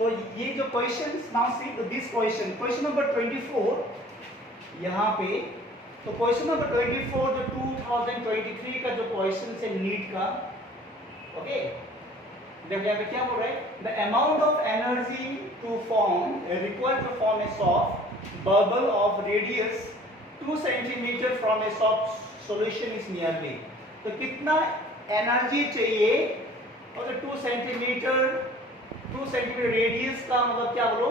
तो ये जो questions now see this question number 24 यहाँ पे। तो क्वेश्चन नंबर 24 जो 2023 का जो क्वेश्चन है नीट का, ओके। देखो यहाँ पे क्या बोल रहा है, the amount of energy to form required to form a soft bubble of radius 2 centimetre from a soft solution is nearly. तो कितना एनर्जी चाहिए और 2 सेंटीमीटर रेडियस का मतलब क्या बोलो,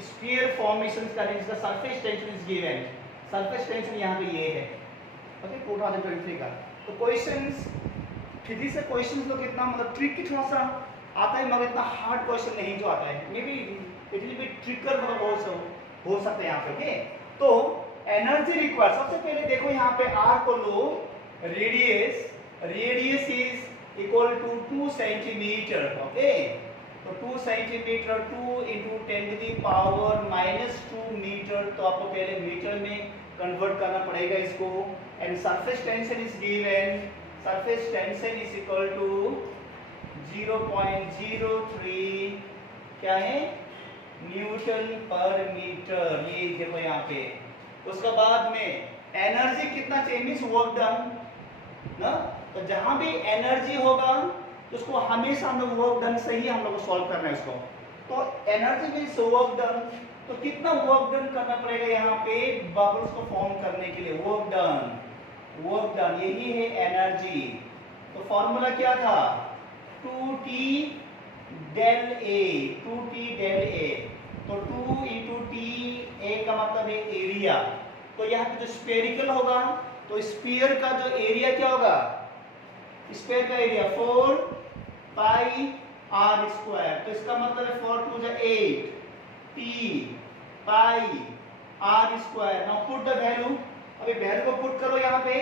स्फीयर फॉर्मेशन का, जिसका surface tension is given. Surface tension यहाँ पे ये है, ओके, 2023 का। तो क्वेश्चंस फिजिक्स से क्वेश्चंस तो कितना मतलब ट्रिकी थोड़ा सा आता है, मगर इतना हार्ड क्वेश्चन नहीं जो आता है, maybe it will be trickier मतलब हो सकता है यहाँ पे, ओके। तो एनर्जी रिक्वायर्ड, सबसे पहले देखो यहाँ पे आर को लो, radius is equal to 2 centimetre, okay. तो 2 centimetre 2 into 10 to the power -2 metre, तो आपको पहले मीटर में कन्वर्ट करना पड़ेगा इसको। And surface tension is given, surface tension is equal to 0.03 क्या है, न्यूटन पर मीटर, ये देखो यहाँ पे। उसके बाद में एनर्जी कितना चाहिए, मींस वर्क डन ना। तो जहां भी एनर्जी होगा तो उसको हमेशा हम लोग वर्क डन से ही हम लोग को सॉल्व करना है इसको। तो एनर्जी मींस वर्क डन, तो कितना वर्क डन करना पड़ेगा यहाँ पे बबल्स को फॉर्म करने के लिए, वर्क डन यही है एनर्जी। तो फॉर्मूला क्या था, 2T डेल A, तो 2 इंटू टी, ए का मतलब है एरिया। तो यहाँ पे जो स्फेरिकल होगा तो स्फीयर का जो एरिया क्या होगा, स्फीयर का एरिया 4 पाई r स्क्वायर। तो इसका मतलब है 4 to the 8 T pi r square. Now put the value, अभी वैल्यू को पुट करो यहाँ पे,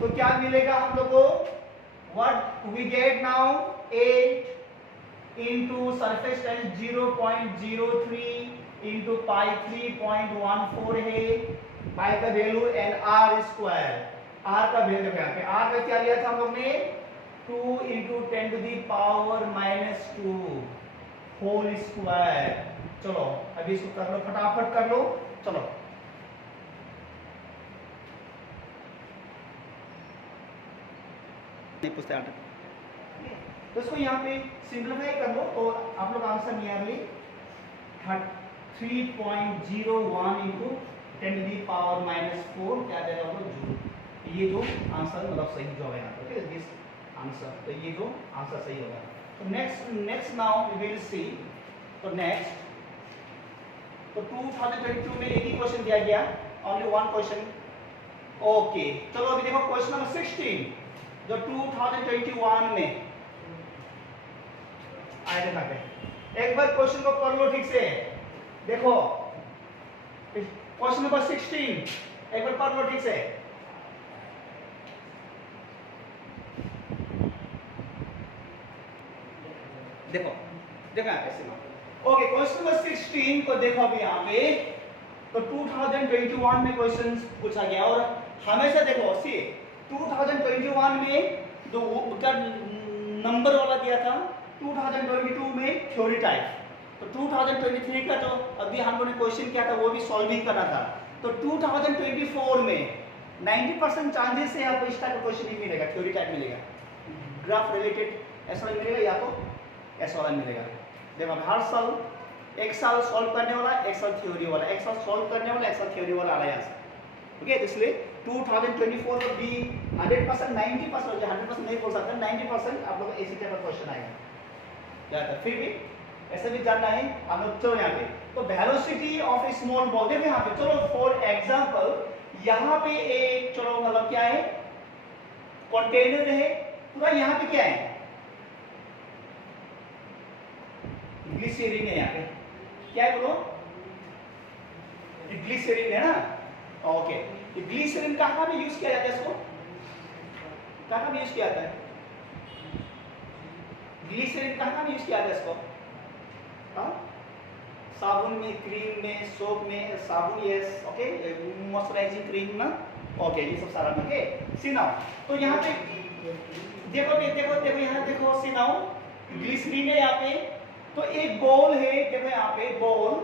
तो क्या मिलेगा हम लोग को, what we get now 8 into surface tension 0.03 into pi 3.14 है, पाई का value and r square, r का वैल्यू यहाँ पे, r का क्या लिया था हम लोग ने 2 into 10 to the power -2 whole square. चलो अभी इसको कर लो, फटाफट कर लो, चलो। नहीं पूछते आटे, तो इसको यहाँ पे सिंप्लीफाई कर लो, तो आप लोग answer nearly 3.01 into 10 to the power -4 क्या जाएगा हम लोग जूल। ये जो आंसर मतलब सही जो है यहाँ पे, ओके, दिस आंसर, तो ये जो आंसर सही होगा। तो next now we will see. तो नेक्स्ट, तो 2022 में एक ही क्वेश्चन दिया गया, ओनली वन क्वेश्चन, ओके। चलो अभी देखो क्वेश्चन नंबर 16 जो 2021 में आए थे। एक बार क्वेश्चन को पढ़ लो ठीक से, देखो क्वेश्चन नंबर 16 एक बार पढ़ लो ठीक से। देखो ऐसे ना, ओके। क्वेश्चन नंबर 16 को देखो अभी यहाँ पे, तो 2021 में क्वेश्चन पूछा गया, और हमेशा देखो सी 2021 में जो क्या नंबर वाला दिया था, 2022 में थ्योरी टाइप, तो 2023 का जो अभी हम लोगों ने क्वेश्चन किया था वो भी सॉल्विंग करना था। तो 2024 में 90% चांसेस है आपको इस टाइप का क्वेश्चन नहीं मिलेगा, थ्योरी टाइप मिलेगा, ग्राफ रिलेटेड ऐसा मिलेगा या तो ऐसा वाला मिलेगा। देखो हर साल एक साल सॉल्व करने वाला, एक साल थ्योरी वाला, एक साल सॉल्व करने वाला, एक साल थ्योरी वाला आ रहा है यहाँ से, ओके। तो इसलिए 2024 में भी 100% 90%, 100% नहीं बोल सकते, 90% आप लोग इसी टाइप का क्वेश्चन आएगा ज़्यादातर। फिर भी ऐसे भी जानना है हम लोग। चलो यहाँ पे तो velocity of A small ball, देखो यहाँ पे, चलो फॉर एग्जांपल यहाँ पे एक, चलो मतलब क्या है, कंटेनर है पूरा, यहाँ पे क्या है, ग्लिसरीन है, यहाँ पे क्या है बोलो, ग्लिसरीन है ना, ओके। ग्लिसरीन कहाँ पे यूज किया जाता है, इसको कहाँ पे यूज किया जाता है, ग्लिसरीन कहाँ पे यूज किया जाता है इसको, साबुन में, क्रीम में, सोप में, साबुन यस, ओके, मॉइस्चराइजिंग क्रीम ना, ओके, ये सब सारा, ओके। सी नाउ, तो यहाँ पे देखो यहाँ देखो, सी नाउ ग्लिसरीन है यहाँ पे, तो एक बॉल है, देखो यहाँ पे बॉल,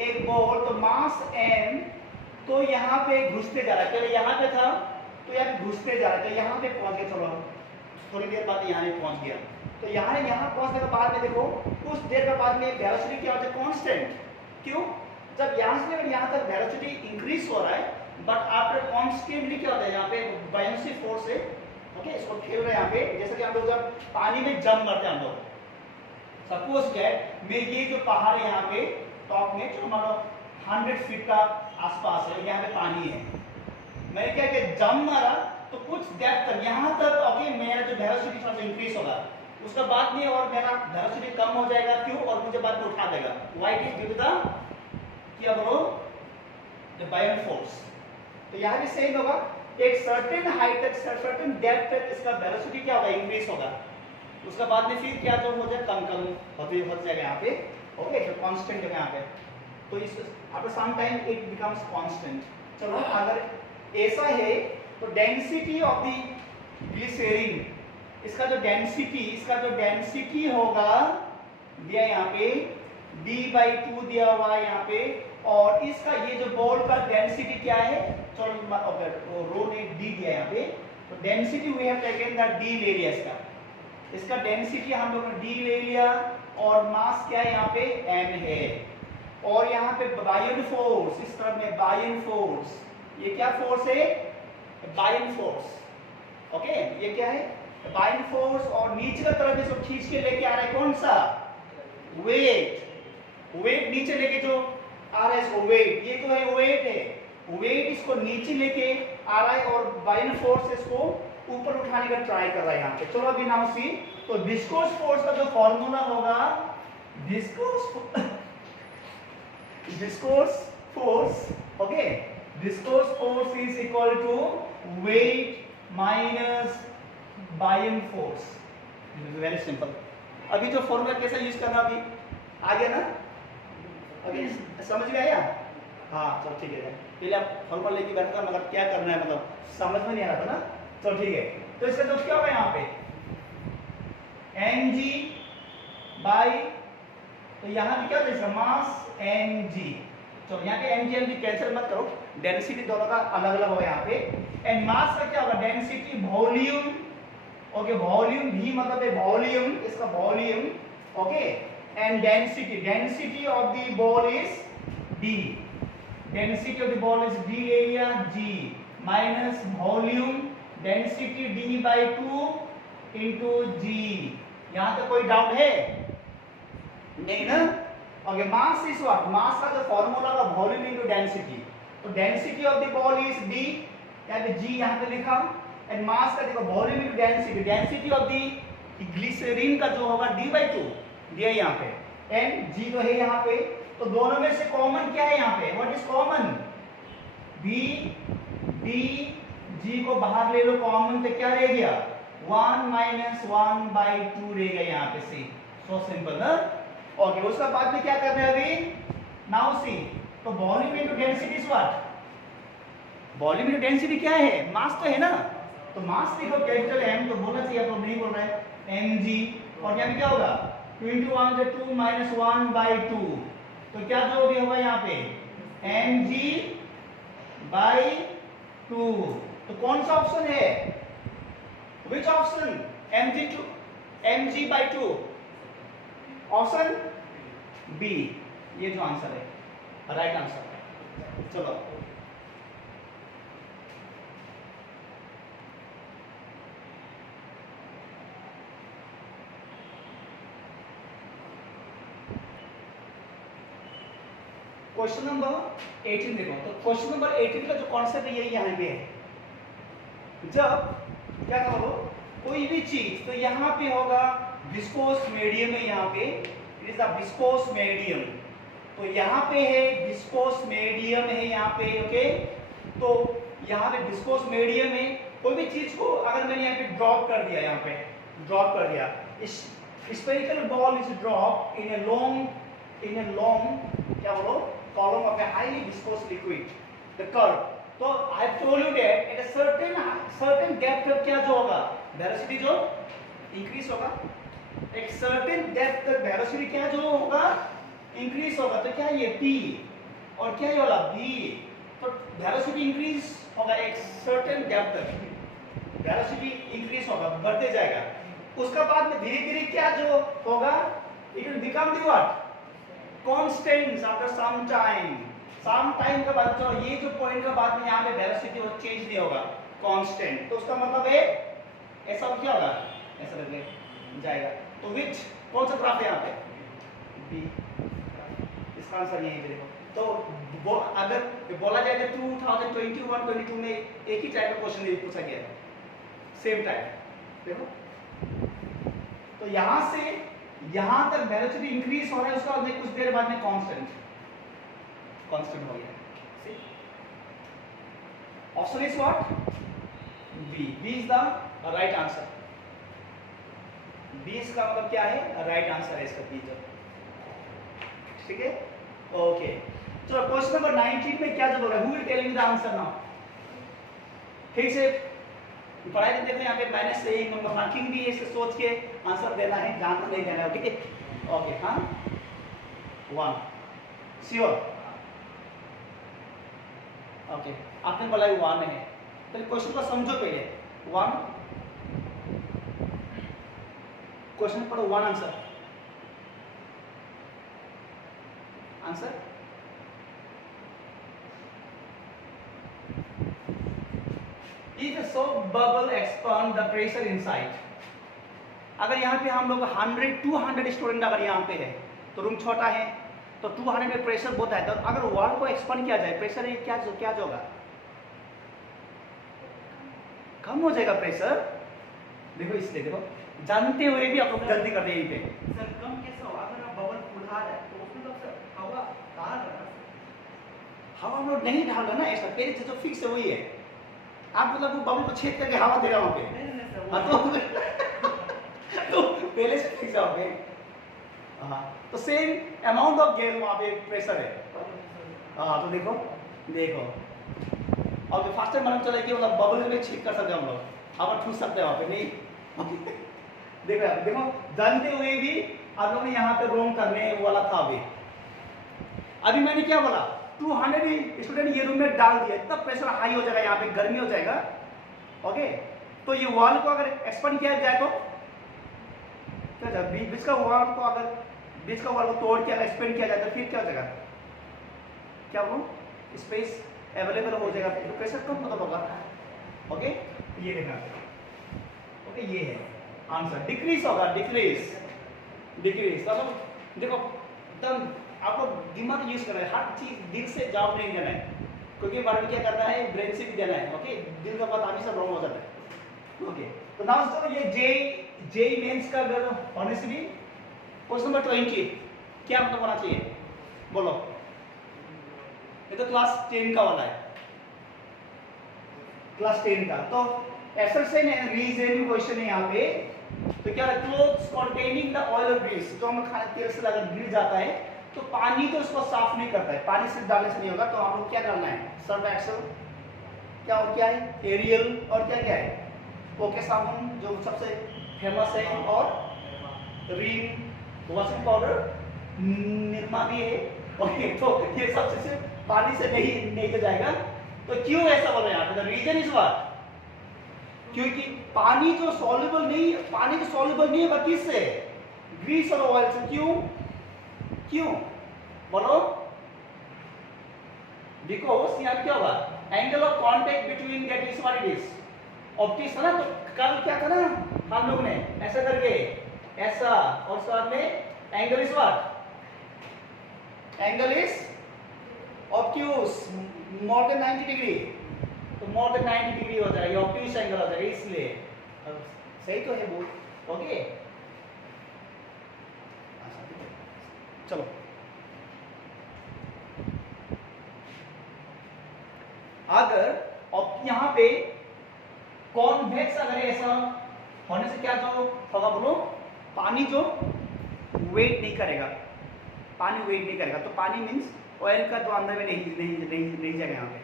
एक बॉल, तो मास m, तो यहाँ पे घुसते जा रहा है, चलो यहाँ पे था तो यहाँ पे घुसते जा रहा है, तो यहाँ पे पहुंच गया, चलो थोड़ी देर बाद यहाँ पे पहुंच गया, तो यहाँ पहुंचने के बाद में देखो कुछ देर के बाद में वेलोसिटी क्या होता है, कांस्टेंट। क्यों? जब यहाँ से लेकर यहाँ तक वेलोसिटी इंक्रीज हो रहा है, बट आफ्टर कांस्टेंटली क्या होता है, यहाँ पे बायोंसी फोर्स है, ओके, इसको खेल रहे हैं यहाँ पे, जैसे कि हम लोग जब पानी में जंप करते हैं हम लोग, सपोज दैट मैं ये जो पहाड़ है यहाँ पे टॉप में, जो मान लो 100 फीट का आसपास है, यहाँ पे पानी है, मैंने क्या किया, जंप मारा, तो कुछ डेप्थ तक यहाँ तक, ओके, मेरा जो वेलोसिटी थोड़ा सा इंक्रीज होगा, उसके बाद में और मेरा वेलोसिटी कम हो जाएगा, क्यों, और मुझे बाद में उठा देगा, why it is due to the क्या बोलो, द बायोन फोर्स। तो यहाँ भी सेम होगा, एक सर्टेन हाइट तक, सर्टेन डेप्थ तक इसका वेलोसिटी क्या होगा, इंक्रीज होगा, उसके बाद में फिर क्या जो हो जाए, कम होते जाएगा यहाँ पे, ओके, तो कांस्टेंट है यहाँ पे, तो इस after some time it becomes constant. चलो अगर ऐसा है तो डेंसिटी ऑफ द ग्लिसरीन, इसका जो डेंसिटी होगा दिया यहाँ पे d/2 दिया हुआ है यहाँ पे, और इसका ये जो बॉल का डेंसिटी क्या है, चलो रो ने d दिया यहाँ पे, तो density we have taken the d ले लिया, इसका डेंसिटी हम लोग ने d ले लिया, और मास क्या है यहाँ पे m है, और यहाँ पे बायोन फोर्स, इस तरफ में बायोन फोर्स, ये क्या फोर्स है, बायोन फोर्स, ओके, ये क्या है, बायोन फोर्स, और नीचे की तरफ इसको खींच के लेके आ रहा है, कौन सा, वेट नीचे लेके जो आ रहा है इसको वेट, ये जो है वेट इसको नीचे लेके आ रहा है, और बायोन फोर्स इसको ऊपर उठाने का ट्राई कर रहा है यहाँ पे। चलो अभी नाउ सी, तो विस्कोस फोर्स का जो फॉर्मूला होगा, viscous force, okay, viscous force is equal to weight minus buoyant force, very simple. अभी जो फॉर्मूला कैसा यूज करना, अभी आ गया ना, अभी समझ में आया, हाँ चलो ठीक है, पहले आप फॉर्मूला लेके बैठा था, मतलब क्या करना है, मतलब समझ में नहीं आ रहा था ना, चलो ठीक है, तो इसका जो क्या होगा यहाँ पे mg बाई, तो यहाँ पे क्या होता है, मास mg, तो यहाँ पे mg कैंसिल मत करो, डेंसिटी दोनों का अलग अलग होगा यहाँ पे, एंड मास का क्या होगा, डेंसिटी वॉल्यूम, ओके, वॉल्यूम भी मतलब है वॉल्यूम, इसका volume, okay, and density of the ball is d, density of the ball is d ले लिया, g minus volume density d/2 into g। यहाँ तक कोई डाउट है नहीं ना, ओके, मास इज व्हाट, मास का जो फॉर्मूला का वॉल्यूम इंटू डेंसिटी, तो density of the ball is d, यहाँ पे g यहाँ पे लिखा, एंड मास का देखो volume into density of the glycerine का जो होगा d/2 दिया यहाँ पे, एंड g तो है यहाँ पे, तो दोनों में से कॉमन क्या है यहाँ पे, what is common, b d, g को बाहर ले लो कॉमन, तो क्या रह गया, 1 - 1/2 रह गया यहाँ पे, सी, सो सिंपल ना, ओके, उसका बाद में क्या करना है अभी, नाउ सी, तो volume into density is what, volume into density क्या है, मास तो है ना, तो मास देखो कैपिटल M, तो बोलना चाहिए, तो नहीं बोल रहा है, mg, और यहाँ पे क्या होगा 2 × 1 = 2 - 1/2, तो क्या जो भी होगा यहाँ पे mg/2, तो कौन सा ऑप्शन है, which option, mg/2, option B, ये जो आंसर है राइट आंसर है। चलो क्वेश्चन नंबर 18 देखो, तो क्वेश्चन नंबर 18 का जो कॉन्सेप्ट है यही यहाँ पे है, जब क्या करो कोई भी चीज, तो यहाँ पे होगा विस्कोस मीडियम है, यहाँ पे it is the viscous medium, तो यहाँ पे है विस्कोस मीडियम है यहाँ पे, ओके, तो यहाँ पे विस्कोस मीडियम है, कोई भी चीज को अगर मैंने यहाँ पे ड्रॉप कर दिया, यहाँ पे ड्रॉप कर दिया, spherical ball is drop in a long क्या बोलो column of a highly viscous liquid, the curve, तो I have told you that at a certain depth पर क्या जो होगा, velocity जो increase होगा, एक सर्टेन डेप्थ तक वेलोसिटी क्या जो होगा, इंक्रीज होगा। तो क्या ये p और क्या ये वाला v, तो वेलोसिटी इंक्रीज होगा एक सर्टेन डेप्थ तक, वेलोसिटी इंक्रीज होगा, बढ़ते जाएगा। उसका बाद में धीरे धीरे क्या जो होगा, it will become the what, constant after some time. Some time के बाद जो ये जो पॉइंट के बाद में यहाँ पे वेलोसिटी वो चेंज नहीं होगा, कांस्टेंट। तो उसका मतलब है ऐसा क्या होगा, ऐसा लगे जाएगा। तो विच कौन सा ग्राफ है यहाँ पे, बी, इसका आंसर यही देखो। तो वो अगर बोला जाए तो 2021-22 में एक ही टाइप का क्वेश्चन पूछा गया है, सेम टाइप देखो। तो यहां से यहां तक वेलोसिटी इंक्रीज हो रहा है, उसका बाद कुछ देर बाद में कांस्टेंट हो गया। Option is what, B. B is the right answer. B इसका मतलब क्या है, राइट आंसर है इसका बी। ठीक है, ओके। चलो क्वेश्चन नंबर 19 में क्या जो बोल रहा है, who will tell me the answer now. ठीक से पढ़ाई तो देखो, यहाँ पे मैंने सही मार्किंग भी है, इसे सोच के आंसर देना है, जानना नहीं देना है। ठीक है, ओके। हाँ 1 श्योर, ओके। आपने बोला 1 है, तो क्वेश्चन को समझो पहले। 1 क्वेश्चन पढ़ो, 1 answer. Answer If a soap bubble expand the pressure inside, अगर यहाँ पे हम लोग 100-200 स्टूडेंट अगर यहाँ पे है, तो रूम छोटा है, तो 200 में प्रेशर बहुत है। तो अगर वॉल को एक्सपांड किया जाए, प्रेशर क्या होगा, कम हो जाएगा प्रेशर। देखो इसलिए देखो, जानते हुए भी आप लोग गलती करते हैं यहीं पे। सर कम कैसा होगा, अगर आप बबल फुला रहे हैं तो उसमें तो सर हवा डाल रहा है, हवा हम लोग नहीं डाल रहा ना, ऐसा पहले से जो फिक्स है वही है। आप मतलब वो बबल को छेद करके हवा दे रहा वहाँ पे, नहीं सर तो पहले से फिक्स है वहाँ पे। हाँ, तो सेम अमाउंट ऑफ गैस वहाँ पे प्रेशर है। हाँ, तो देखो और फर्स्ट टाइम मालूम चला कि मतलब बबल में छेद कर सकते हैं हम लोग, हवा ठूस सकते हैं वहाँ पे नहीं। देखो जानते हुए भी आप लोगों ने यहाँ पे रोम करने वाला था। अभी मैंने क्या बोला, 200 स्टूडेंट ये रूम में डाल दिया, तब प्रेशर हाई हो जाएगा, यहाँ पे गर्मी हो जाएगा। ओके, तो ये वॉल को अगर एक्सपेंड किया जाए तो क्या जाएगा, बीच का वॉल को अगर बीच का वॉल को तोड़ के अगर एक्सपेंड किया जाए तो फिर क्या हो जाएगा, क्या वो स्पेस अवेलेबल हो जाएगा, तो प्रेशर कम मतलब होगा। ओके, ये देखना। ओके, ये है आंसर, डिक्रीज होगा, डिक्रीज। मतलब देखो एकदम आपको दिमाग यूज करना है, हर चीज दिल से जवाब नहीं देना है, क्योंकि बार में क्या करना है, ब्रेन से भी देना है। ओके, दिल का बात आदमी सब रॉन्ग हो जाता है। ओके, तो नाउ चलो ये जे मेंस का ऑनेस्टली क्वेश्चन नंबर 20 क्या मतलब होना चाहिए, बोलो। ये तो क्लास 10 का वाला है, क्लास 10 का। तो एसरसन एंड रीजनिंग क्वेश्चन है यहाँ पे। तो क्या है, क्लोथ्स कंटेनिंग द ऑयल और ग्रीस, जो हम खाने तेल से अगर गिर जाता है तो पानी तो उसको साफ नहीं करता है, पानी सिर्फ डालने से नहीं होगा। तो हम लोग क्या करना है, सर्फ एक्सेल, क्या और क्या है, एरियल, और क्या क्या है, ओके साबुन जो सबसे फेमस है, और रिन वॉशिंग पाउडर, निरमा भी है। ओके, तो ये सब सिर्फ पानी से नहीं हो जाएगा। तो क्यों ऐसा बोल रहे हैं यहाँ पे, द रीजन इज व्हाट, क्योंकि पानी तो सॉल्युबल नहीं होगा किससे, ग्रीस और ऑयल से। क्यों बोलो, बिकॉज यहाँ क्या होगा, angle of contact between that is what it is, optics है ना। तो कल क्या था ना, हम लोग ने ऐसा करके ऐसा, और साथ में angle is what, angle is obtuse more than 90 degree, तो मोर देन 90 डिग्री हो जाएगा, ये ऑब्ट्यूस एंगल हो जाएगा, इसलिए सही तो है वो। ओके, चलो अगर अब यहाँ पे कॉन्वेक्स अगर ऐसा होने से क्या जो होगा बोलो, पानी जो वेट नहीं करेगा, तो पानी मींस ऑयल का जो अंदर में नहीं जाएगा यहाँ पे,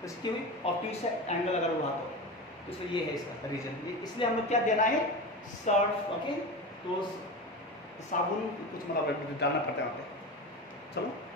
तो इसकी ऑप्टिक्स एंगल अगर हुआ तो इसलिए ये है इसका रीजन। इसलिए हम लोग क्या देना है, सर्फ। ओके, तो साबुन कुछ मतलब डालना पड़ता है वहाँ पे। चलो